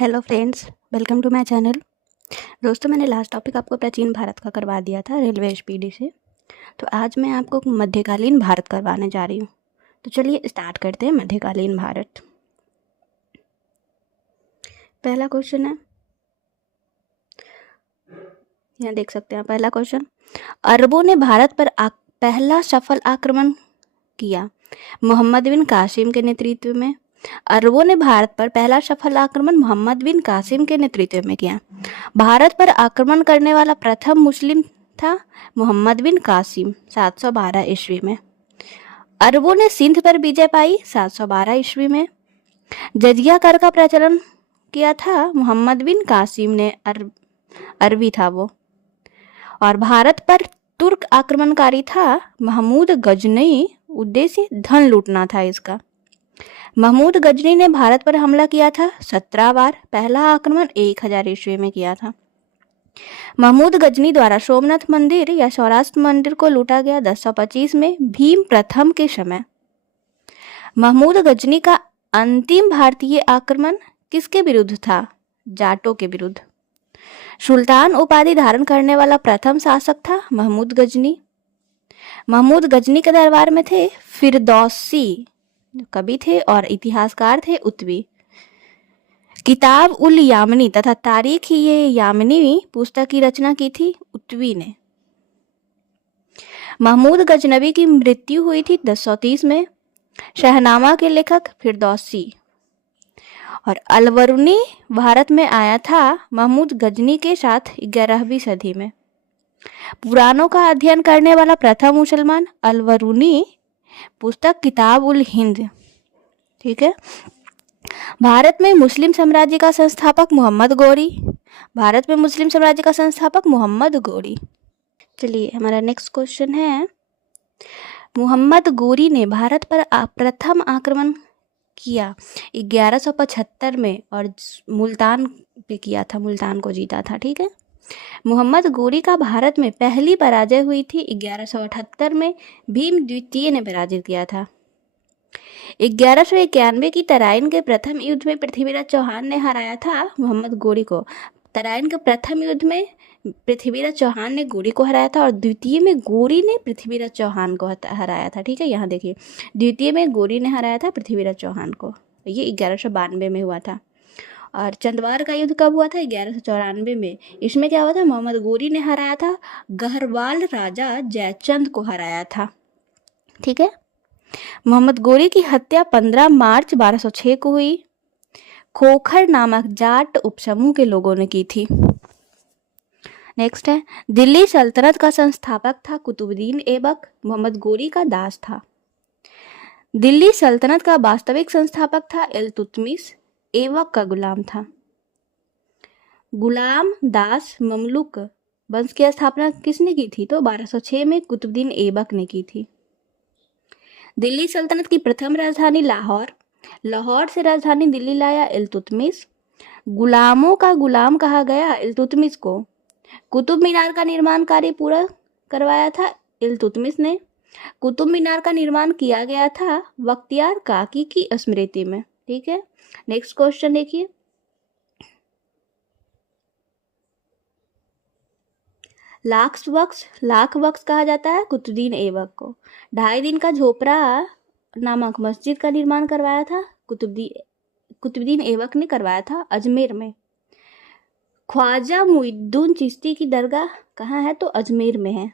Hello friends, welcome to my channel. दोस्तों, मैंने last topic आपको प्राचीन भारत का करवा दिया था रेलवे एसपीडी से। तो आज मैं आपको मध्यकालीन भारत करवाने जा रही हूँ। तो चलिए स्टार्ट करते हैं मध्यकालीन भारत। पहला क्वेश्चन है, यहाँ देख सकते हैं पहला क्वेश्चन। अरबों ने भारत पर पहला सफल आक्रमण किया मोहम्मद बिन कासिम के नेतृत्व में। अरबों ने भारत पर पहला सफल आक्रमण मोहम्मद बिन कासिम के नेतृत्व में किया। भारत पर आक्रमण करने वाला प्रथम मुस्लिम था मोहम्मद बिन कासिम 712 ईस्वी में। अरबों ने सिंध पर विजय पाई 712 ईस्वी में। जजिया कर का प्रचलन किया था मोहम्मद बिन कासिम ने, अरबी था वो। और भारत पर तुर्क आक्रमणकारी था महमूद गजनी, उद्देश्य धन लूटना था इसका। महमूद गजनी ने भारत पर हमला किया था 17 बार। पहला आक्रमण 1000 ईस्वी में किया था। महमूद गजनी द्वारा सोमनाथ मंदिर या सौराष्ट्र मंदिर को लूटा गया 1025 में भीम प्रथम के समय। महमूद गजनी का अंतिम भारतीय आक्रमण किसके विरुद्ध था? जाटों के विरुद्ध। सुल्तान उपाधि धारण करने वाला प्रथम शासक था महमूद गजनी। महमूद गजनी के दरबार में थे फिरदौसी कवि थे और इतिहासकार थे उत्वी। किताब उल यामिनी तथा तारीख ये यामिनी पुस्तक की रचना की थी उत्वी ने। महमूद गजनवी की मृत्यु हुई थी 1030 में। शहनामा के लेखक फिरदौसी। और अलवरुनी भारत में आया था महमूद गजनी के साथ 11वीं सदी में। पुराणों का अध्ययन करने वाला प्रथम मुसलमान अलवरुनी, पुस्तक किताब उल हिंद। ठीक है। भारत में मुस्लिम साम्राज्य का संस्थापक मोहम्मद गोरी। भारत में मुस्लिम साम्राज्य का संस्थापक मोहम्मद गोरी। चलिए हमारा नेक्स्ट क्वेश्चन है, मोहम्मद गोरी ने भारत पर प्रथम आक्रमण किया 1175 में और मुल्तान पे किया था, मुल्तान को जीता था। ठीक है। मोहम्मद गोरी का भारत में पहली पराजय हुई थी 1178 में भीम द्वितीय ने पराजित किया था। 1191 की तराइन के प्रथम युद्ध में पृथ्वीराज चौहान ने हराया था मोहम्मद गोरी को। तराइन के प्रथम युद्ध में पृथ्वीराज चौहान ने गोरी को हराया था और द्वितीय में गोरी ने पृथ्वीराज चौहान को हराया था। ठीक है, यहाँ देखिए, द्वितीय में गोरी ने हराया था पृथ्वीराज चौहान को। ये 1192 में हुआ था। और चंदवार का युद्ध कब हुआ था? 1194 में। इसमें क्या हुआ था? मोहम्मद गोरी ने हराया था, गहरवाल राजा जयचंद को हराया था। ठीक है। मोहम्मद गोरी की हत्या 15 मार्च 1206 को हुई। खोखर नामक जाट उपसमूह के लोगों ने की थी। नेक्स्ट है, दिल्ली सल्तनत का संस्थापक था कुतुबुद्दीन ऐबक। मोहम्मद गोरी का दास था। दिल्ली सल्तनत का वास्तविक संस्थापक था इल्तुतमिश, ऐबक का गुलाम था। गुलाम दास ममलुक वंश की स्थापना किसने की थी? तो 1206 में कुतुबुद्दीन ऐबक ने की थी। दिल्ली सल्तनत की प्रथम राजधानी लाहौर। लाहौर से राजधानी दिल्ली लाया इल्तुतमिश। गुलामों का गुलाम कहा गया इल्तुतमिश को। कुतुब मीनार का निर्माण कार्य पूरा करवाया था इल्तुतमिश ने। कुतुब मीनार का निर्माण किया गया था बख्तियार काकी की स्मृति में। ठीक है। नेक्स्ट क्वेश्चन देखिए, लाख बख्श कहा जाता है कुतुबुद्दीन ऐबक को। 2.5 दिन का झोपड़ा नामक मस्जिद का निर्माण करवाया था कुतुबुद्दीन ऐबक ने करवाया था अजमेर में। ख्वाजा मुइनुद्दीन चिश्ती की दरगाह कहाँ है? तो अजमेर में है।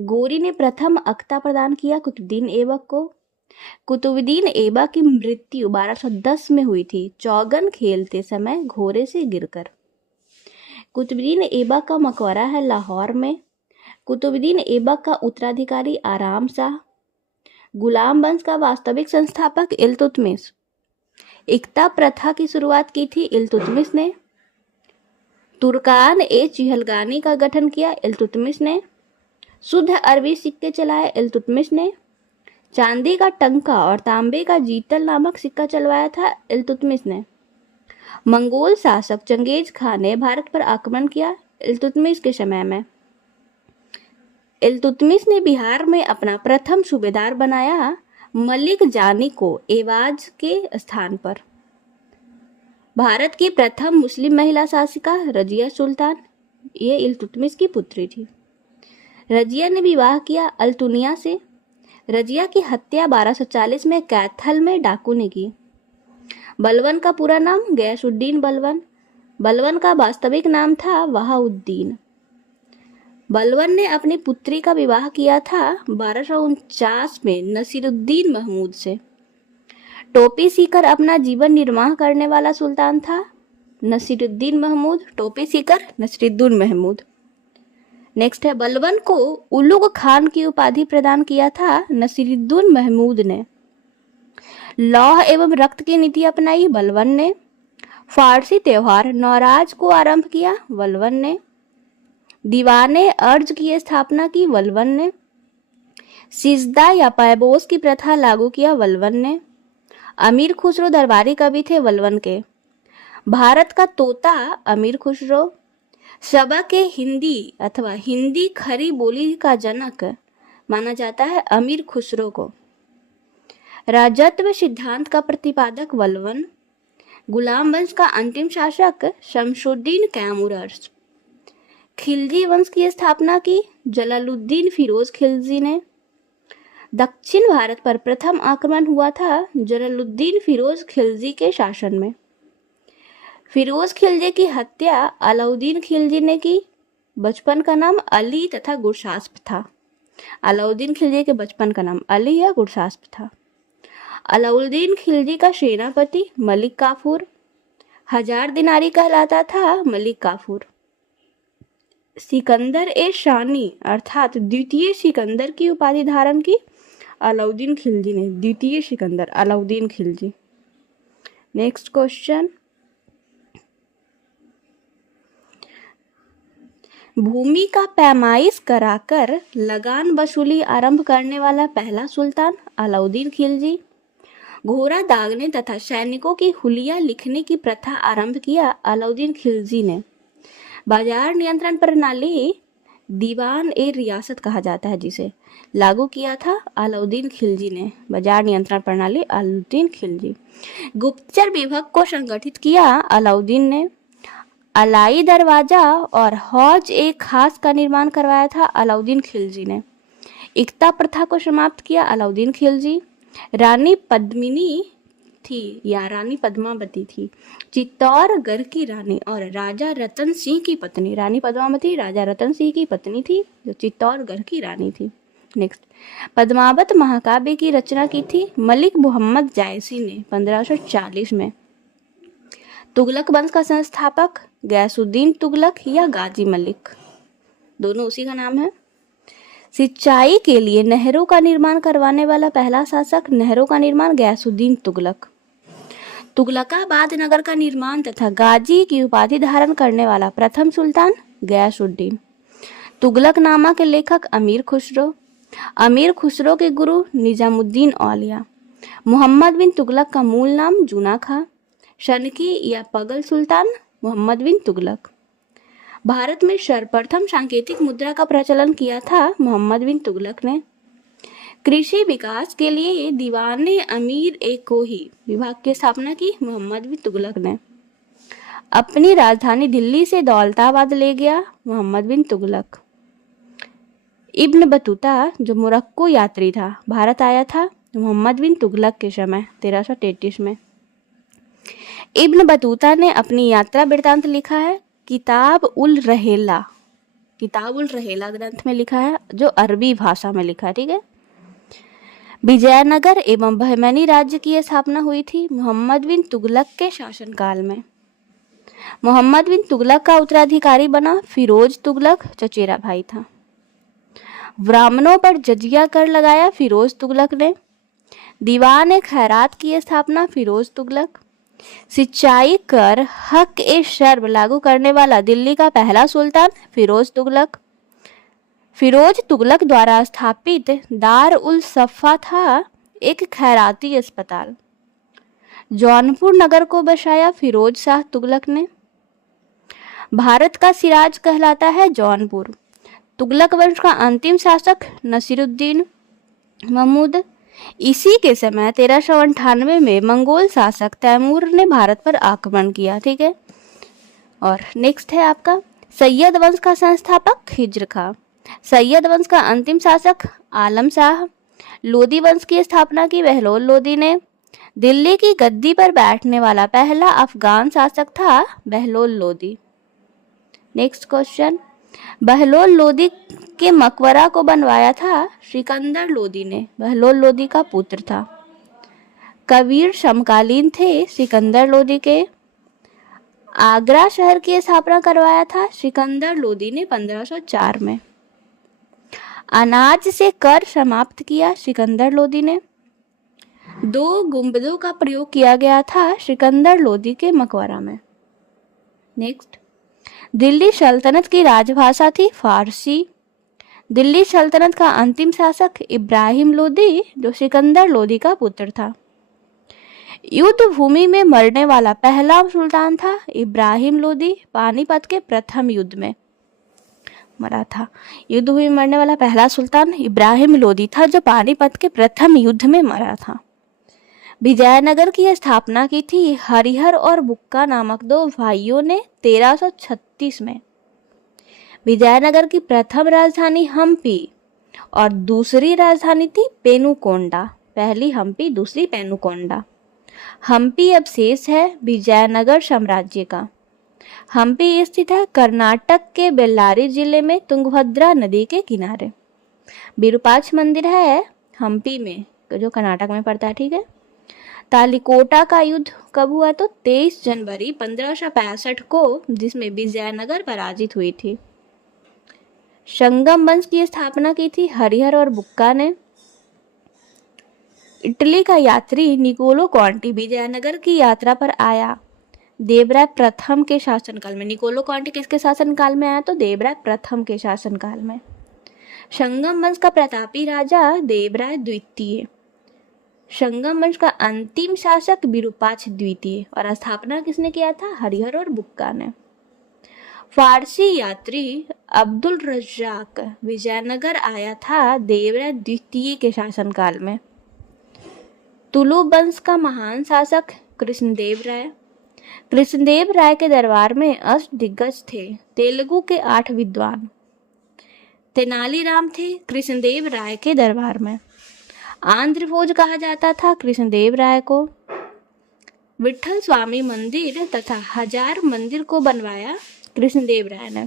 गोरी ने प्रथम अख्ता प्रदान किया कुतुबुद्दीन ऐबक को। कुतुबुद्दीन ऐबक की मृत्यु 1210 में हुई थी, चौगन खेलते समय घोड़े से गिरकर। कुतुबुद्दीन ऐबक का मकबरा है लाहौर में। कुतुबुद्दीन ऐबक का उत्तराधिकारी आराम शाह। गुलाम वंश का वास्तविक संस्थापक इल्तुतमिश। इक्ता प्रथा की शुरुआत की थी इल्तुतमिश ने। तुर्कान ए चिहलगानी का गठन किया इल्तुतमिश ने। शुद्ध अरबी सिक्के चलाए इल्तुतमिश ने। चांदी का टंका और तांबे का जीतल नामक सिक्का चलवाया था इल्तुतमिश ने। मंगोल शासक चंगेज खान ने भारत पर आक्रमण किया इल्तुतमिश के समय में। इल्तुतमिश ने बिहार में अपना प्रथम सूबेदार बनाया मलिक जानी को एवाज के स्थान पर। भारत की प्रथम मुस्लिम महिला शासिका रजिया सुल्तान, ये इल्तुतमिश की पुत्री थी। रजिया ने विवाह किया अल्तुनिया से। रजिया की हत्या 1240 में कैथल में डाकू ने की। बलवन का पूरा नाम गयासुद्दीन बलवन। बलवन का वास्तविक नाम था वहाउद्दीन। बलवन ने अपनी पुत्री का विवाह किया था 1249 में नसीरुद्दीन महमूद से। टोपी सीकर अपना जीवन निर्वाह करने वाला सुल्तान था नसीरुद्दीन महमूद। टोपी सीकर नसीरुद्दीन महमूद। नेक्स्ट है, बलवन को उलुग खान की उपाधि प्रदान किया था नसीरुद्दीन महमूद ने। लौह एवं रक्त की नीति अपनाई बलवन ने। फारसी त्योहार नौराज को आरंभ किया बलवन ने। दीवाने अर्ज की स्थापना की बलवन ने। सिजदा या पैबोस की प्रथा लागू किया बलवन ने। अमीर खुसरो दरबारी कवि थे बलवन के। भारत का तोता अमीर खुसरो। सबा के हिंदी अथवा हिंदी खरी बोली का जनक माना जाता है अमीर खुसरो को। राजत्व सिद्धांत का प्रतिपादक बलवन। गुलाम वंश का अंतिम शासक शमशुद्दीन कैमूरर्स। खिलजी वंश की स्थापना की जलालुद्दीन फिरोज खिलजी ने। दक्षिण भारत पर प्रथम आक्रमण हुआ था जलालुद्दीन फिरोज खिलजी के शासन में। फिरोज खिलजी की हत्या अलाउद्दीन खिलजी ने की। बचपन का नाम अली तथा गुरशास्प था। अलाउद्दीन खिलजी के बचपन का नाम अली या गुरशास्प था। अलाउद्दीन खिलजी का सेनापति मलिक काफूर। 1000 दिनारी कहलाता था मलिक काफूर। सिकंदर ए शानी अर्थात द्वितीय सिकंदर की उपाधि धारण की अलाउद्दीन खिलजी ने। द्वितीय सिकंदर अलाउद्दीन खिलजी। नेक्स्ट क्वेश्चन, भूमि का पैमाइश कराकर लगान वसूली आरंभ करने वाला पहला सुल्तान अलाउद्दीन खिलजी। घोड़ा दागने तथा सैनिकों की हुलिया लिखने की प्रथा आरंभ किया अलाउद्दीन खिलजी ने। बाजार नियंत्रण प्रणाली दीवान ए रियासत कहा जाता है जिसे लागू किया था अलाउद्दीन खिलजी ने। बाजार नियंत्रण प्रणाली अलाउद्दीन खिलजी। गुप्तचर विभाग को संगठित किया अलाउद्दीन ने। अलाई दरवाजा और हौज ए खास का निर्माण करवाया था अलाउद्दीन खिलजी ने। इक्ता प्रथा को समाप्त किया अलाउद्दीन खिलजी। रानी पद्मिनी थी या रानी पद्मावती थी चित्तौड़गढ़ की रानी और राजा रतन सिंह की पत्नी। रानी पद्मावती राजा रतन सिंह की पत्नी थी जो चित्तौड़गढ़ की रानी थी। नेक्स्ट, पद्मावत महाकाव्य की रचना की थी मलिक मोहम्मद जायसी ने 1540 में। तुगलक वंश का संस्थापक गयासुद्दीन तुगलक या गाजी मलिक, दोनों उसी का नाम है। सिंचाई के लिए नहरों का निर्माण करवाने वाला पहला शासक नहरों का निर्माण गयासुद्दीन तुगलक। तुगलकाबाद नगर का निर्माण तथा गाजी की उपाधि धारण करने वाला प्रथम सुल्तान गयासुद्दीन। तुगलकनामा के लेखक अमीर खुसरो। अमीर खुसरो के गुरु निजामुद्दीन औलिया। मोहम्मद बिन तुगलक का मूल नाम जूना खां। शनकी या पगल सुल्तान मोहम्मद बिन तुगलक। भारत में सर्वप्रथम सांकेतिक मुद्रा का प्रचलन किया था मोहम्मद बिन तुगलक ने। कृषि विकास के लिए दीवाने अमीर ए कोही विभाग की स्थापना की मोहम्मद बिन तुगलक ने। अपनी राजधानी दिल्ली से दौलताबाद ले गया मोहम्मद बिन तुगलक। इब्न बतूता जो मोरक्को यात्री था भारत आया था मोहम्मद बिन तुगलक के समय 1333 में। इब्न बतूता ने अपनी यात्रा वृत्तांत लिखा है किताब उल रहेला ग्रंथ में लिखा है जो अरबी भाषा में लिखा है। ठीक है। विजयनगर एवं बहमनी राज्य की स्थापना हुई थी मोहम्मद बिन तुगलक के शासनकाल में। मोहम्मद बिन तुगलक का उत्तराधिकारी बना फिरोज तुगलक चचेरा भाई था। ब्राह्मणों पर जजिया कर लगाया फिरोज तुगलक ने। दीवान खैरात की स्थापना फिरोज तुगलक। सिंचाई कर हक ए शर्ब लागू करने वाला दिल्ली का पहला सुल्तान फिरोज तुगलक। फिरोज तुगलक द्वारा स्थापित दार उल सफ़ा था एक खैराती अस्पताल। जौनपुर नगर को बसाया फिरोज शाह तुगलक ने। भारत का सिराज कहलाता है जौनपुर। तुगलक वंश का अंतिम शासक नसीरुद्दीन महमूद। इसी के समय 1398 में मंगोल शासक तैमूर ने भारत पर आक्रमण किया। ठीक है। और नेक्स्ट है आपका सैयद वंश का संस्थापक हिज्र खां। सैयद वंश का अंतिम शासक आलम शाह। लोदी वंश की स्थापना की बहलोल लोदी ने। दिल्ली की गद्दी पर बैठने वाला पहला अफगान शासक था बहलोल लोदी। नेक्स्ट क्वेश्चन, बहलोल लोदी के मकबरा को बनवाया था सिकंदर लोदी ने। बहलोल लोदी का पुत्र था। कबीर समकालीन थे सिकंदर लोदी के। आगरा शहर की स्थापना करवाया था सिकंदर लोदी ने 1504 में। अनाज से कर समाप्त किया सिकंदर लोदी ने। 2 गुंबदों का प्रयोग किया गया था सिकंदर लोदी के मकबरा में। नेक्स्ट, दिल्ली सल्तनत की राजभाषा थी फारसी। दिल्ली सल्तनत का अंतिम शासक इब्राहिम लोदी जो सिकंदर लोदी का पुत्र था। युद्ध भूमि में मरने वाला पहला सुल्तान था इब्राहिम लोदी। पानीपत के प्रथम युद्ध में मरा था। युद्ध भूमि में मरने वाला पहला सुल्तान इब्राहिम लोदी था जो पानीपत के प्रथम युद्ध में मरा था। विजयनगर की स्थापना की थी हरिहर और बुक्का नामक 2 भाइयों ने 1336 में। विजयनगर की प्रथम राजधानी हम्पी और दूसरी राजधानी थी पेनुकोंडा। पहली हम्पी, दूसरी पेनुकोंडा। हम्पी अब शेष है विजयनगर साम्राज्य का। हम्पी स्थित है कर्नाटक के बेल्लारी जिले में तुंगभद्रा नदी के किनारे। विरूपाक्ष मंदिर है हम्पी में जो कर्नाटक में पड़ता है। ठीक है। तालिकोटा का युद्ध कब हुआ? तो 23 जनवरी 1565 को, जिसमें विजयनगर पराजित हुई थी। संगम वंश की स्थापना की थी हरिहर और बुक्का ने। इटली का यात्री निकोलो कॉन्टी विजयनगर की यात्रा पर आया देवराय प्रथम के शासनकाल में। निकोलो कॉन्टी किसके शासनकाल में आया? तो देवराय प्रथम के शासनकाल में। संगम वंश का प्रतापी राजा देवराय द्वितीय। संगम वंश का अंतिम शासक विरूपाक्ष द्वितीय और स्थापना किसने किया था? हरिहर और बुक्का ने। फारसी यात्री अब्दुल रज्जाक विजयनगर आया था देवराय द्वितीय के शासनकाल में। तुलु वंश का महान शासक कृष्णदेव राय। कृष्णदेव राय के दरबार में अष्टदिग्गज थे। तेलुगु के 8 विद्वान। तेनालीराम थे कृष्णदेव राय के दरबार में। आंध्र भोज कहा जाता था कृष्णदेव राय को। विठल स्वामी मंदिर तथा हजार मंदिर को बनवाया कृष्णदेव राय ने।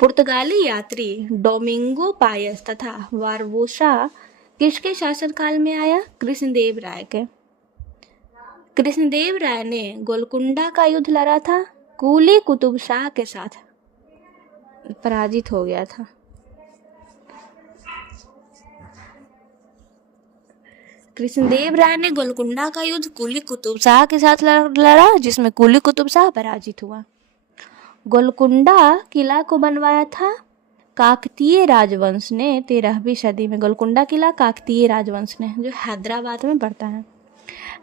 पुर्तगाली यात्री डोमिंगो पायस तथा बारबोसा किसके शासनकाल में आया? कृष्णदेव राय के। कृष्णदेव राय ने गोलकुंडा का युद्ध लड़ा था कुली कुतुब शाह के साथ, पराजित हो गया था। कृष्णदेव राय ने गोलकुंडा का युद्ध कुली कुतुब शाह के साथ लड़ा, जिसमें कुली कुतुब शाह पराजित हुआ। गोलकुंडा किला को बनवाया था काकतीय राजवंश ने 13वीं सदी में। गोलकुंडा किला काकतीय राजवंश ने, जो हैदराबाद में पड़ता है।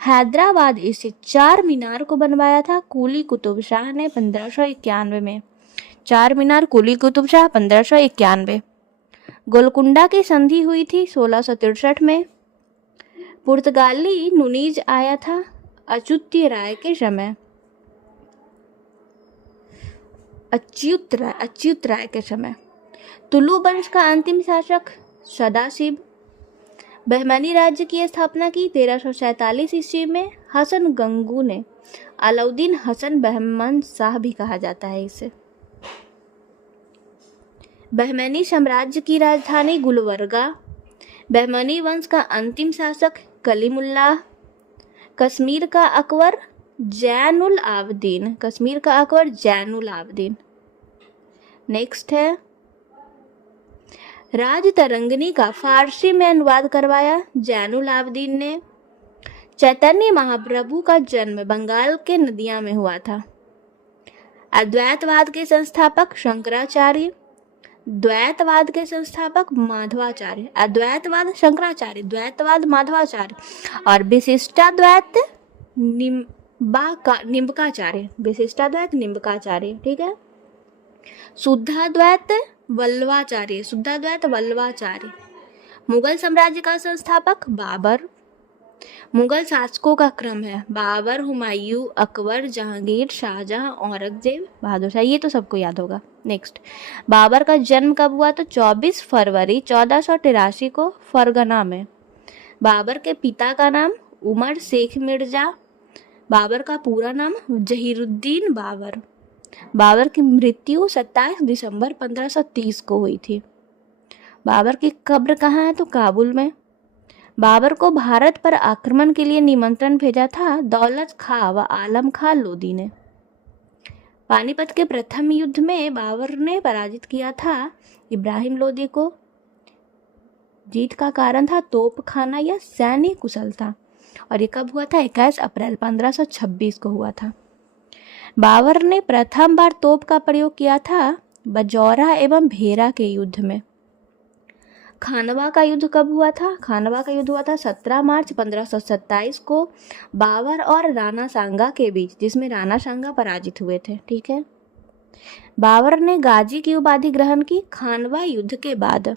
हैदराबाद स्थित 4 मीनार को बनवाया था कुली कुतुब शाह ने 1591 में। 4 मीनार कुली कुतुब शाह 1591। गोलकुंडा की संधि हुई थी 1663 में। पुर्तगाली नुनीज आया था अच्युत राय के समय। अच्युत राय के समय। तुलु वंश का अंतिम शासक सदाशिव। बहमनी राज्य की स्थापना की 1347 ईस्वी में हसन गंगू ने। अलाउद्दीन हसन बहमन शाह भी कहा जाता है इसे। बहमनी साम्राज्य की राजधानी गुलबर्गा। बहमनी वंश का अंतिम शासक कलीमुल्लाह। कश्मीर का अकबर जैनुल आबदीन। कश्मीर का अकबर जैनुल आबदीन। नेक्स्ट है राजतरंगिणी का फारसी में अनुवाद करवाया जैनुल आबदीन ने। चैतन्य महाप्रभु का जन्म बंगाल के नदिया में हुआ था। अद्वैतवाद के संस्थापक शंकराचार्य। द्वैतवाद के संस्थापक माधवाचार्य। अद्वैतवाद शंकराचार्य, द्वैतवाद माधवाचार्य और विशिष्टाद्वैत निम्बकाचार्य। विशिष्टाद्वैत निम्बकाचार्य। ठीक है। शुद्धाद्वैत वल्लभाचार्य। शुद्धाद्वैत वल्लभाचार्य। मुगल साम्राज्य का संस्थापक बाबर। मुगल शासकों का क्रम है बाबर, हुमायूं, अकबर, जहांगीर, शाहजहां, औरंगजेब, बहादुर शाह। ये तो सबको याद होगा। नेक्स्ट, बाबर का जन्म कब हुआ? तो 24 फरवरी 1483 को फरगना में। बाबर के पिता का नाम उमर शेख मिर्जा। बाबर का पूरा नाम जहीरुद्दीन बाबर। बाबर की मृत्यु 27 दिसंबर 1530 को हुई थी। बाबर की कब्र कहाँ है? तो काबुल में। बाबर को भारत पर आक्रमण के लिए निमंत्रण भेजा था दौलत खां व आलम खां लोदी ने। पानीपत के प्रथम युद्ध में बाबर ने पराजित किया था इब्राहिम लोदी को। जीत का कारण था तोपखाना या सैन्य कुशलता। और ये कब हुआ था? 21 अप्रैल 1526 को हुआ था। बाबर ने प्रथम बार तोप का प्रयोग किया था बजौरा एवं भेरा के युद्ध में। खानवा का युद्ध कब हुआ था? खानवा का युद्ध हुआ था 17 मार्च 1527 को बाबर और राणा सांगा के बीच, जिसमें राणा सांगा पराजित हुए थे। ठीक है। बाबर ने गाजी की उपाधि ग्रहण की खानवा युद्ध के बाद।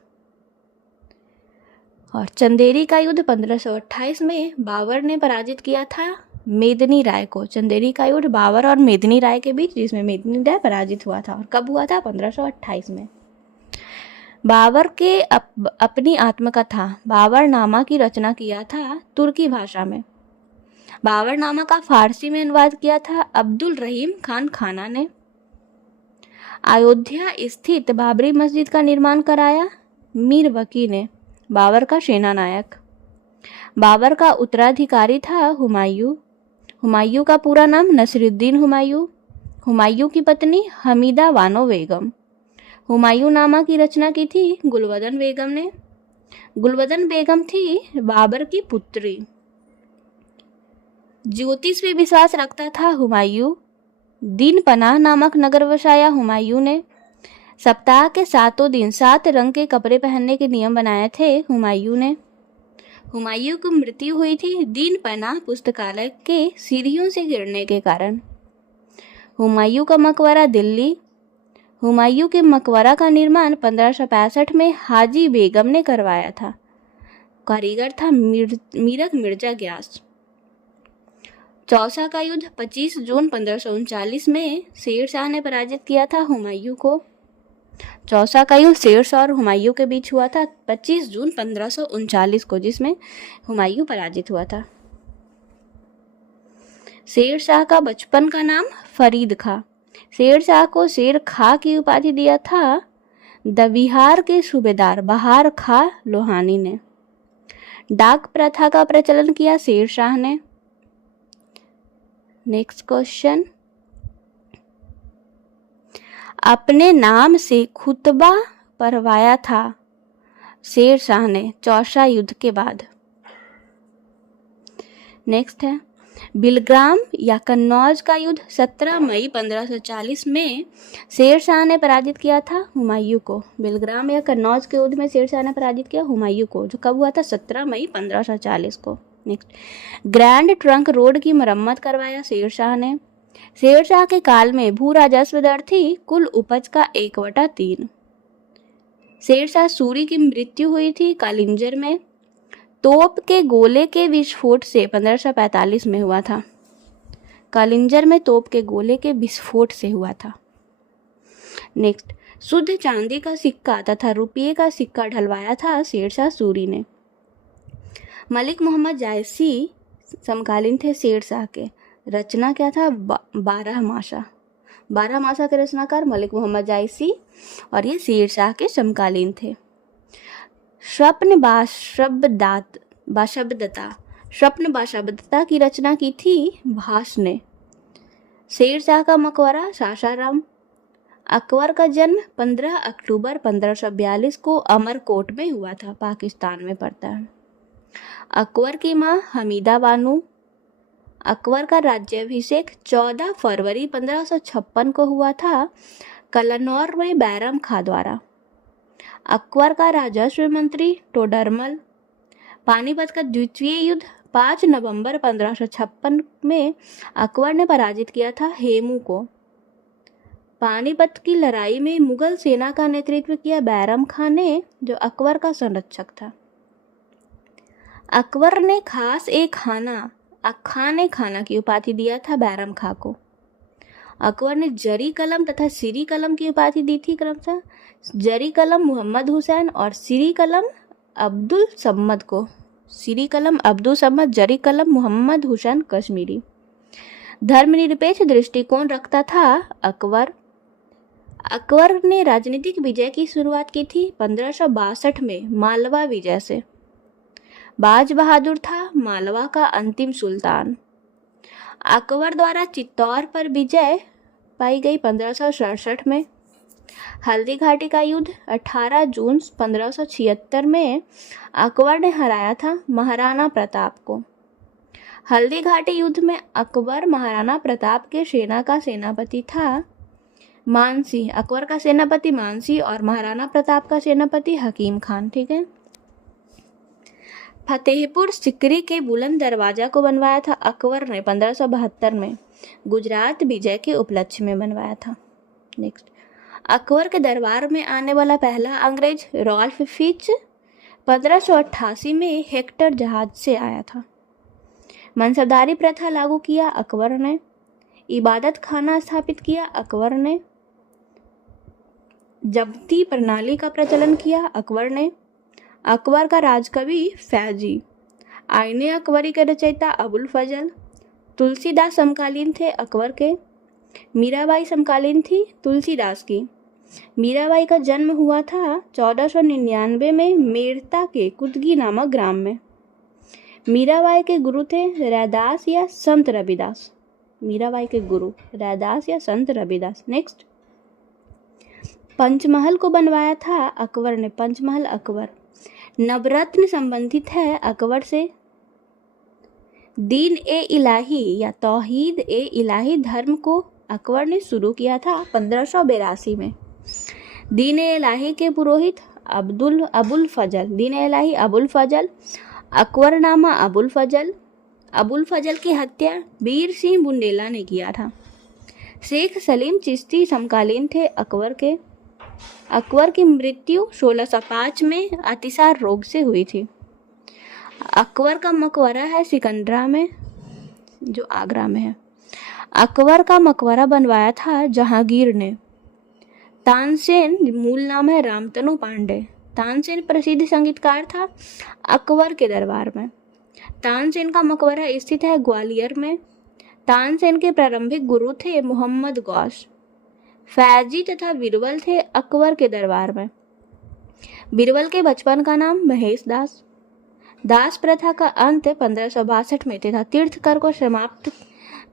और चंदेरी का युद्ध 1528 में बाबर ने पराजित किया था मेदिनी राय को। चंदेरी का युद्ध बाबर और मेदिनी राय के बीच, जिसमें मेदिनी राय पराजित हुआ था। और कब हुआ था? 1528 में। बाबर के अपनी आत्मकथा बाबरनामा की रचना किया था तुर्की भाषा में। बाबरनामा का फारसी में अनुवाद किया था अब्दुल रहीम खान खाना ने। अयोध्या स्थित बाबरी मस्जिद का निर्माण कराया मीर वकी ने, बाबर का सेनानायक। बाबर का उत्तराधिकारी था हुमायूं। हुमायूं का पूरा नाम नसीरुद्दीन हुमायूं। हुमायूं की पत्नी हमीदा बानो बेगम। हुमायूं नामा की रचना की थी गुलबदन बेगम ने। गुलबदन बेगम थी बाबर की पुत्री। ज्योतिष में विश्वास रखता था हुमायूं। दीन पनाह नामक नगर बसाया हुमायूं ने। सप्ताह के 7 दिन 7 रंग के कपड़े पहनने के नियम बनाए थे हुमायूं ने। हुमायूं की मृत्यु हुई थी दीन पनाह पुस्तकालय के सीढ़ियों से गिरने के कारण। हुमायूं का मकबरा दिल्ली। हुमायूं के मकबरा का निर्माण 1565 में हाजी बेगम ने करवाया था। कारीगर था मीरक मिर्जा ग्यास। चौसा का युद्ध 25 जून 1539 में शेर शाह ने पराजित किया था हुमायूं को। चौसा का युद्ध शेर शाह और हुमायूं के बीच हुआ था 25 जून 1539 को, जिसमें हुमायूं पराजित हुआ था। शेर शाह का बचपन का नाम फरीद खां। शेर शाह को शेर खां की उपाधि दिया था दबिहार के सूबेदार बहार खां लोहानी ने। डाक प्रथा का प्रचलन किया शेर शाह ने। नेक्स्ट क्वेश्चन, अपने नाम से खुतबा पढ़वाया था शेर शाह ने चौसा युद्ध के बाद। नेक्स्ट है बिलग्राम या कन्नौज का युद्ध 17 मई 1540 में शेर शाह ने पराजित किया था हुमायूं को। बिलग्राम या कन्नौज के युद्ध में शेर शाह ने पराजित किया हुमायूं को, जो कब हुआ था? 17 मई 1540 को। नेक्स्ट, ग्रैंड ट्रंक रोड की मरम्मत करवाया शेर शाह ने। शेर शाह के काल में भू राजस्व दर थी कुल उपज का 1/3। शेर शाह सूरी की मृत्यु हुई थी कालिंजर में। तोप के गोले के विस्फोट से 1545 में हुआ था। कालिंजर में तोप के गोले के विस्फोट से हुआ था। नेक्स्ट, शुद्ध चांदी का सिक्का तथा रुपये का सिक्का ढलवाया था शेर शाह सूरी ने। मलिक मोहम्मद जायसी समकालीन थे शेर शाह के। रचना क्या था? 12 मासा। 12 मासा के रचनाकार मलिक मोहम्मद जायसी, और ये शेर शाह के समकालीन थे। स्वप्न बाशब्दता की रचना की थी भास ने। शेर शाह का मकबरा सासाराम। अकबर का जन्म 15 अक्टूबर 1542 को अमरकोट में हुआ था, पाकिस्तान में पड़ता है। अकबर की मां हमीदा बानो। अकबर का राज्याभिषेक 14 फरवरी 1556 को हुआ था कलानौर में बैरम खां द्वारा। अकबर का राजस्व मंत्री टोडरमल। पानीपत का द्वितीय युद्ध 5 नवंबर 1556 में अकबर ने पराजित किया था हेमू को। पानीपत की लड़ाई में मुगल सेना का नेतृत्व किया बैरम खां ने, जो अकबर का संरक्षक था। अकबर ने खाना की उपाधि दिया था बैरम खां को। अकबर ने जरी कलम तथा सिरी कलम की उपाधि दी थी क्रमशः जरी कलम मोहम्मद हुसैन और सिरी कलम अब्दुल सम्मद को। सिरी कलम अब्दुल सम्मद, जरी कलम मोहम्मद हुसैन कश्मीरी। धर्मनिरपेक्ष दृष्टिकोण रखता था अकबर। अकबर ने राजनीतिक विजय की शुरुआत की थी 1562 में मालवा विजय से। बाज बहादुर था मालवा का अंतिम सुल्तान। अकबर द्वारा चित्तौड़ पर विजय पाई गई 1567 में। हल्दी घाटी का युद्ध 18 जून 1576 में अकबर ने हराया था महाराणा प्रताप को। हल्दी घाटी युद्ध में अकबर महाराणा प्रताप के सेना का सेनापति था मानसी। अकबर का सेनापति मानसी और महाराणा प्रताप का सेनापति हकीम खान। ठीक है। फतेहपुर सिकरी के बुलंद दरवाजा को बनवाया था अकबर ने 1572 में। गुजरात विजय के उपलक्ष्य में बनवाया था। नेक्स्ट, अकबर के दरबार में आने वाला पहला अंग्रेज रॉल्फ फिच 1588 में हेक्टर जहाज से आया था। मनसबदारी प्रथा लागू किया अकबर ने। इबादत खाना स्थापित किया अकबर ने। जब्ती प्रणाली का प्रचलन किया अकबर ने। अकबर का राजकवि फैजी। आईने अकबरी के रचयिता अबुल फजल। तुलसीदास समकालीन थे अकबर के। मीराबाई समकालीन थी तुलसीदास की। मीराबाई का जन्म हुआ था 1499 में मेड़ता के कुतगी नामक ग्राम में। मीराबाई के गुरु थे रैदास या संत रविदास। मीराबाई के गुरु रैदास या संत रविदास। नेक्स्ट, पंचमहल को बनवाया था अकबर ने। पंचमहल अकबर। नवरत्न संबंधित है अकबर से। दीन ए इलाही या तौहीद ए इलाही धर्म को अकबर ने शुरू किया था 1582 में। दीन ए इलाही के पुरोहित अबुल फजल। दीन ए इलाही अबुल फजल। अकबरनामा अबुल फजल। अबुल फजल की हत्या बीर सिंह बुंदेला ने किया था। शेख सलीम चिश्ती समकालीन थे अकबर के। अकबर की मृत्यु 1605 में अतिसार रोग से हुई थी। अकबर का मकबरा है सिकंदरा में, जो आगरा में है। अकबर का मकबरा बनवाया था जहांगीर ने। तानसेन मूल नाम है रामतनु पांडे। तानसेन प्रसिद्ध संगीतकार था अकबर के दरबार में। तानसेन का मकबरा स्थित है ग्वालियर में। तानसेन के प्रारंभिक गुरु थे मोहम्मद गौस। फैजी तथा बीरबल थे अकबर के दरबार में। बीरबल के बचपन का नाम महेश दास। दास प्रथा का अंत 1562 में तथा तीर्थकर को समाप्त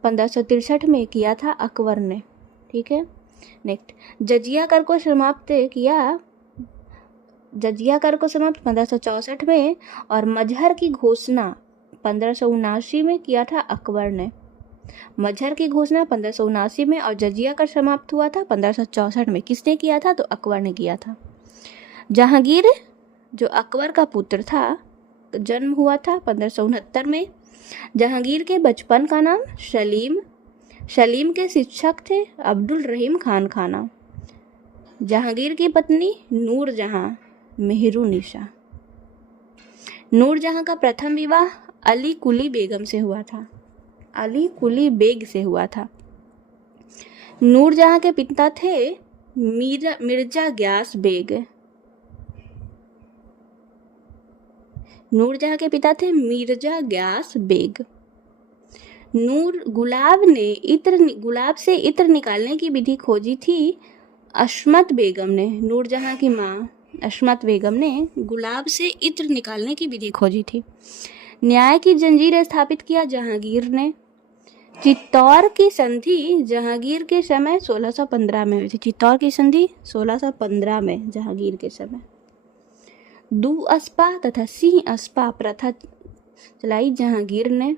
1563 में किया था अकबर ने। ठीक है। नेक्स्ट, जजिया कर को समाप्त 1564 में और मजहर की घोषणा 1579 में किया था अकबर ने। मजहर की घोषणा 1579 में और जजिया कर समाप्त हुआ था 1564 में। किसने किया था? तो अकबर ने किया था। जहांगीर जो अकबर का पुत्र था, जन्म हुआ था 1569 में। जहांगीर के बचपन का नाम सलीम। सलीम के शिक्षक थे अब्दुल रहीम खान खाना। जहांगीर की पत्नी नूरजहां मेहरुनिशा। नूरजहां का प्रथम विवाह अली कुली बेगम से हुआ था। अली कुली बेग से हुआ था। नूरजहां के पिता थे मिर्जा ग्यास बेग। नूरजहां के पिता थे मिर्जा ग्यास बेग। गुलाब से इत्र निकालने की विधि खोजी थी अशमत बेगम ने। नूरजहां की माँ अशमत बेगम ने गुलाब से इत्र निकालने की विधि खोजी थी। न्याय की जंजीर स्थापित किया जहांगीर ने। चित्तौड़ की संधि जहांगीर के समय 1615 में हुई थी। चित्तौड़ की संधि 1615 में जहांगीर के समय। दू अस्पा तथा सिंह अस्पा प्रथा चलाई जहांगीर ने।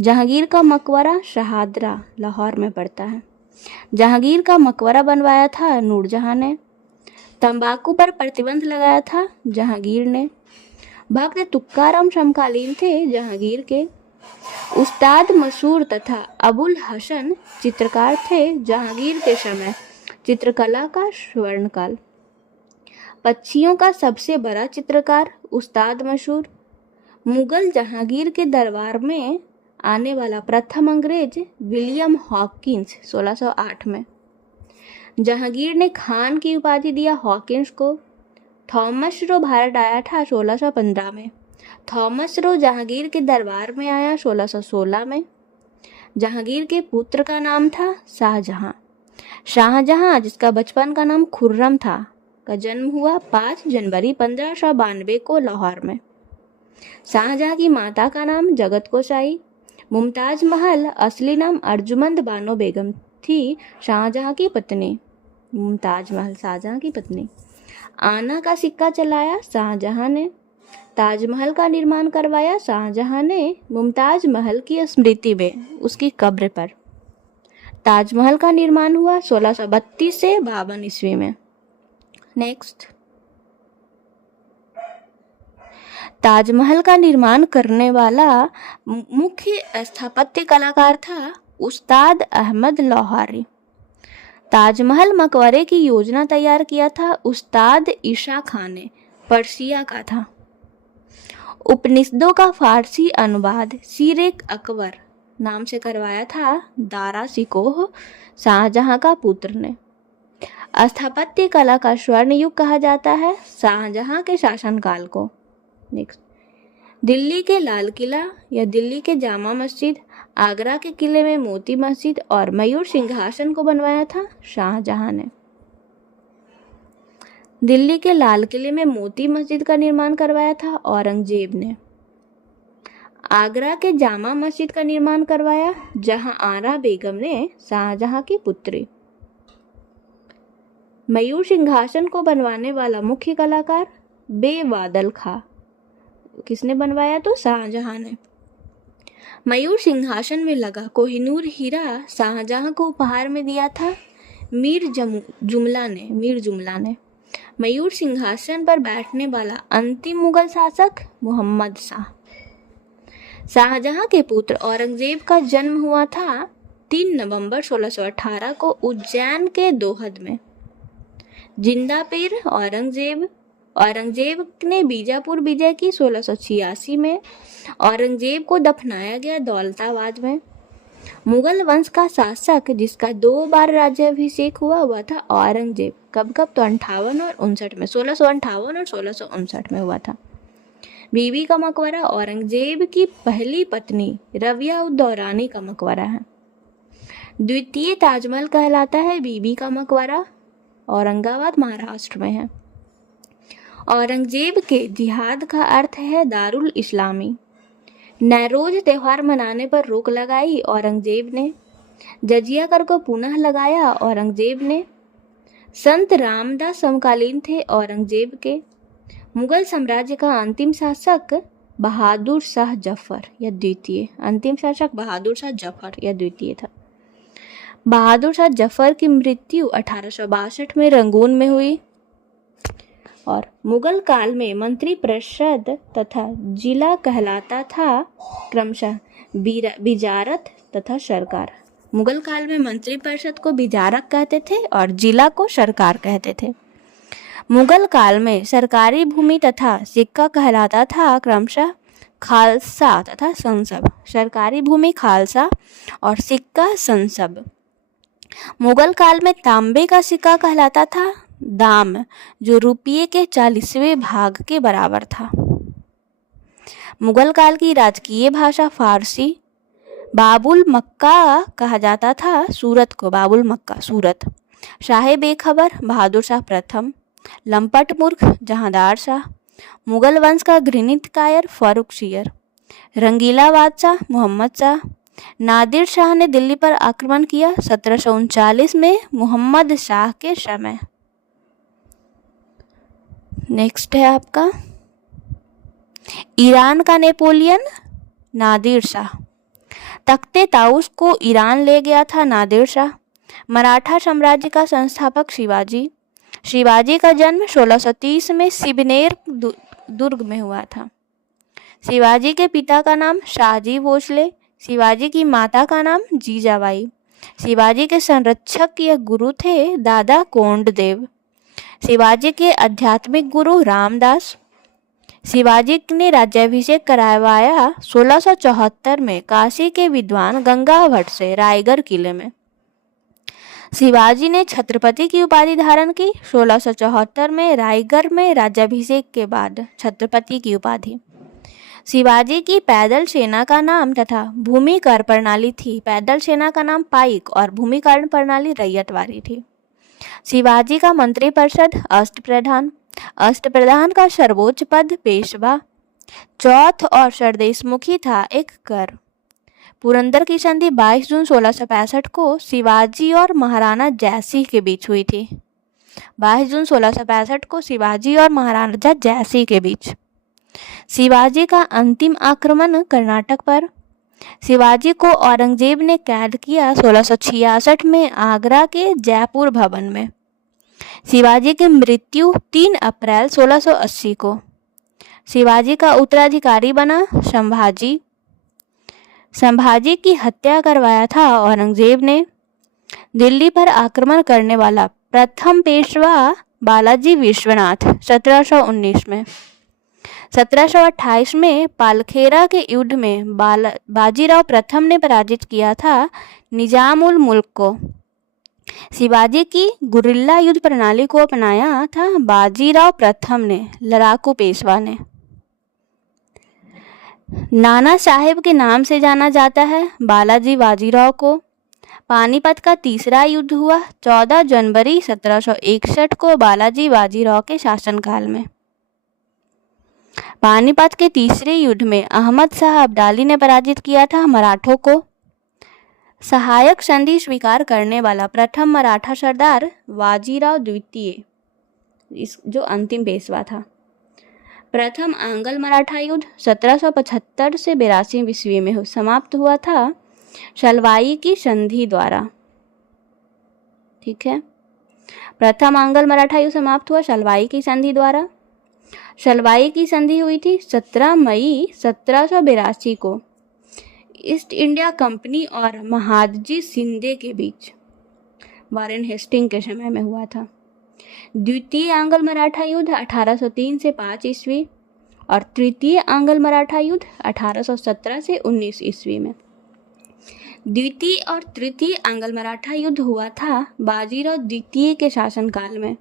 जहांगीर का मकबरा शहादरा लाहौर में पड़ता है। जहांगीर का मकबरा बनवाया था नूरजहां ने। तंबाकू पर प्रतिबंध लगाया था जहांगीर ने। भक्त तुकाराम समकालीन थे जहांगीर के। उस्ताद मसूर तथा अबुल हसन चित्रकार थे जहांगीर के समय। चित्रकला का मुगल जहांगीर के दरबार में आने वाला प्रथम अंग्रेज विलियम हॉकिंस 1608 में। जहांगीर ने खान की उपाधि दिया हॉकिंस को। थॉमस रो भारत आया था 1615 में। थॉमस रो जहांगीर के दरबार में आया 1616 में। जहांगीर के पुत्र का नाम था शाहजहां। शाहजहां, जिसका बचपन का नाम खुर्रम था, का जन्म हुआ 5 जनवरी 1592 को लाहौर में। शाहजहां की माता का नाम जगत को शाही। मुमताज महल असली नाम अर्जुमंद बानो बेगम थी, शाहजहां की पत्नी। मुमताज महल शाहजहां की पत्नी। आना का सिक्का चलाया शाहजहां ने। ताजमहल का निर्माण करवाया शाहजहां ने मुमताज महल की स्मृति में उसकी कब्र पर। ताजमहल का निर्माण हुआ 1632 से 52 ईस्वी में। नेक्स्ट, ताजमहल का निर्माण करने वाला मुख्य स्थापत्य कलाकार था उस्ताद अहमद लाहौरी। ताजमहल मकबरे की योजना तैयार किया था उस्ताद ईशा खान ने, पर्सिया का था। उपनिषदों का फारसी अनुवाद सीरे अकबर नाम से करवाया था दारा सिकोह, शाहजहां का पुत्र ने। स्थापत्य कला का स्वर्ण युग कहा जाता है शाहजहां के शासनकाल को। नेक्स्ट, दिल्ली के लाल किला या दिल्ली के जामा मस्जिद, आगरा के किले में मोती मस्जिद और मयूर सिंहासन को बनवाया था शाहजहां ने। दिल्ली के लाल किले में मोती मस्जिद का निर्माण करवाया था औरंगजेब ने। आगरा के जामा मस्जिद का निर्माण करवाया जहां आरा बेगम ने, शाहजहां की पुत्री। मयूर सिंहासन को बनवाने वाला मुख्य कलाकार बेवादल खां, किसने बनवाया? तो शाहजहां ने। मयूर सिंहासन में लगा कोहिनूर हीरा शाहजहां को उपहार में दिया था मीर जुमला ने। मयूर सिंहासन पर बैठने वाला अंतिम मुगल शासक मोहम्मद शाह। शाहजहां के पुत्र औरंगजेब का जन्म हुआ था 3 नवंबर 1618 को उज्जैन के दोहद में। जिंदा पीर औरंगजेब ने बीजापुर विजय की 1686 में। औरंगजेब को दफनाया गया दौलताबाद में। मुगल वंश का शासक जिसका 2 बार राज्याभिषेक हुआ वह था औरंगजेब। कब? तो 58 और 59 में, 1658 और 1659 में हुआ था। बीबी का मकबरा औरंगजेब की पहली पत्नी रबिया उद दौरानी का मकबरा है। द्वितीय ताजमहल कहलाता है बीबी का मकबरा, औरंगाबाद महाराष्ट्र में है। औरंगजेब के जिहाद का अर्थ है दारुल इस्लामी। नैरोज त्योहार मनाने पर रोक लगाई औरंगजेब ने। जजिया कर को पुनः लगाया औरंगजेब ने। संत रामदास समकालीन थे औरंगजेब के। मुगल साम्राज्य का अंतिम शासक बहादुर शाह जफर या द्वितीय। अंतिम शासक बहादुर शाह जफर या द्वितीय था। बहादुर शाह जफर की मृत्यु 1862 में रंगून में हुई। और मुगल काल में मंत्री परिषद तथा जिला कहलाता था क्रमशः बिजारत तथा सरकार। मुगल काल में मंत्री परिषद को बिजारत कहते थे और जिला को सरकार कहते थे। मुगल काल में सरकारी भूमि तथा सिक्का कहलाता था क्रमशः खालसा तथा संसब। सरकारी भूमि खालसा और सिक्का संसब। मुगल काल में तांबे का सिक्का कहलाता था दाम, जो रुपये के 40वें भाग के बराबर था। मुगल काल की राजकीय भाषा फारसी। बाबुल मक्का कहा जाता था सूरत को, बाबुल मक्का सूरत। शाह बेखबर बहादुर शाह प्रथम। लंपट मूर्ख जहांदार शाह। मुगल वंश का घृणित कायर फर्रुखसियर। रंगीला बादशाह मोहम्मद शाह। नादिर शाह ने दिल्ली पर आक्रमण किया 1739 में मोहम्मद शाह के समय। नेक्स्ट है आपका ईरान का नेपोलियन नादिर शाह। तख्ते ताउस को ईरान ले गया था नादिर शाह। मराठा साम्राज्य का संस्थापक शिवाजी। शिवाजी का जन्म 1630 में सिबनेर दुर्ग में हुआ था। शिवाजी के पिता का नाम शाहजी भोसले। शिवाजी की माता का नाम जीजाबाई। शिवाजी के संरक्षक या गुरु थे दादा कोंडदेव। शिवाजी के आध्यात्मिक गुरु रामदास। शिवाजी ने राज्याभिषेक करवाया 1674 में काशी के विद्वान गंगा भट्ट से रायगढ़ किले में। शिवाजी ने छत्रपति की उपाधि धारण की 1674 में रायगढ़ में राज्याभिषेक के बाद छत्रपति की उपाधि। शिवाजी की पैदल सेना का नाम तथा भूमि कर प्रणाली थी। पैदल सेना का नाम पाइक और भूमि कर प्रणाली रैयतवारी थी। शिवाजी का मंत्रिपरिषद अष्टप्रधान। अष्टप्रधान का सर्वोच्च पद पेशवा। चौथ और सरदेशमुखी था एक कर। पुरंदर की संधि 22 जून 1665 को शिवाजी और महाराणा जयसिंह के बीच हुई थी। 22 जून 1665 को शिवाजी और महाराजा जयसिंह के बीच। शिवाजी का अंतिम आक्रमण कर्नाटक पर। शिवाजी को औरंगजेब ने कैद किया 1666 में आगरा के जयपुर भवन में। शिवाजी की मृत्यु 3 अप्रैल 1680 को। शिवाजी का उत्तराधिकारी बना संभाजी। संभाजी की हत्या करवाया था औरंगजेब ने। दिल्ली पर आक्रमण करने वाला प्रथम पेशवा बालाजी विश्वनाथ 1719 में। 1728 में पालखेरा के युद्ध में बाजीराव प्रथम ने पराजित किया था निजाम उल मुल्क को। शिवाजी की गुरिल्ला युद्ध प्रणाली को अपनाया था बाजीराव प्रथम ने, लड़ाकू पेशवा ने। नाना साहेब के नाम से जाना जाता है बालाजी बाजीराव को। पानीपत का तीसरा युद्ध हुआ 14 जनवरी 1761 को बालाजी बाजीराव के शासनकाल में। पानीपत के तीसरे युद्ध में अहमद शाह अब्दाली ने पराजित किया था मराठों को। सहायक संधि स्वीकार करने वाला प्रथम मराठा सरदार बाजीराव द्वितीय, जो अंतिम पेशवा था। प्रथम आंग्ल मराठा युद्ध 1775 से 82 ईस्वी में समाप्त हुआ था शलवाई की संधि द्वारा। ठीक है, प्रथम आंग्ल मराठा युद्ध समाप्त हुआ शलवाई की संधि द्वारा। शलवाई की संधि हुई थी 17 मई 1782 को ईस्ट इंडिया कंपनी और महादजी शिंदे के बीच वारेन हेस्टिंग के समय में हुआ था। द्वितीय आंग्ल मराठा युद्ध 1803 से 5 ईस्वी और तृतीय आंग्ल मराठा युद्ध 1817 से 19 ईस्वी में। द्वितीय और तृतीय आंग्ल मराठा युद्ध हुआ था बाजीराव द्वितीय के शासनकाल में।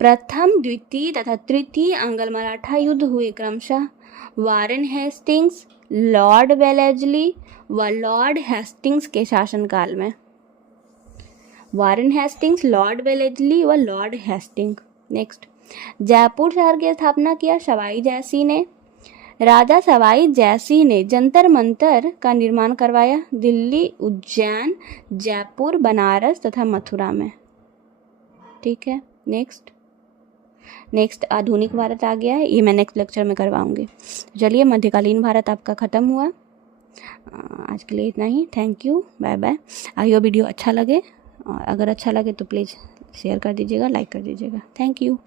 प्रथम, द्वितीय तथा तृतीय आंग्ल मराठा युद्ध हुए क्रमशः वारेन हेस्टिंग्स, लॉर्ड वेलेस्ली व लॉर्ड हेस्टिंग्स के शासनकाल में। वारेन हेस्टिंग्स, लॉर्ड वेलेस्ली व लॉर्ड हेस्टिंग्स। नेक्स्ट, जयपुर शहर की स्थापना किया सवाई जयसिंह ने। राजा सवाई जयसिंह ने जंतर मंतर का निर्माण करवाया दिल्ली, उज्जैन, जयपुर, बनारस तथा मथुरा में। ठीक है, नेक्स्ट आधुनिक भारत आ गया है, ये मैं नेक्स्ट लेक्चर में करवाऊंगी। चलिए, मध्यकालीन भारत आपका ख़त्म हुआ। आज के लिए इतना ही। Thank you, bye bye. I hope video अच्छा लगे, और अगर अच्छा लगे तो प्लीज़ शेयर कर दीजिएगा, लाइक कर दीजिएगा। Thank you.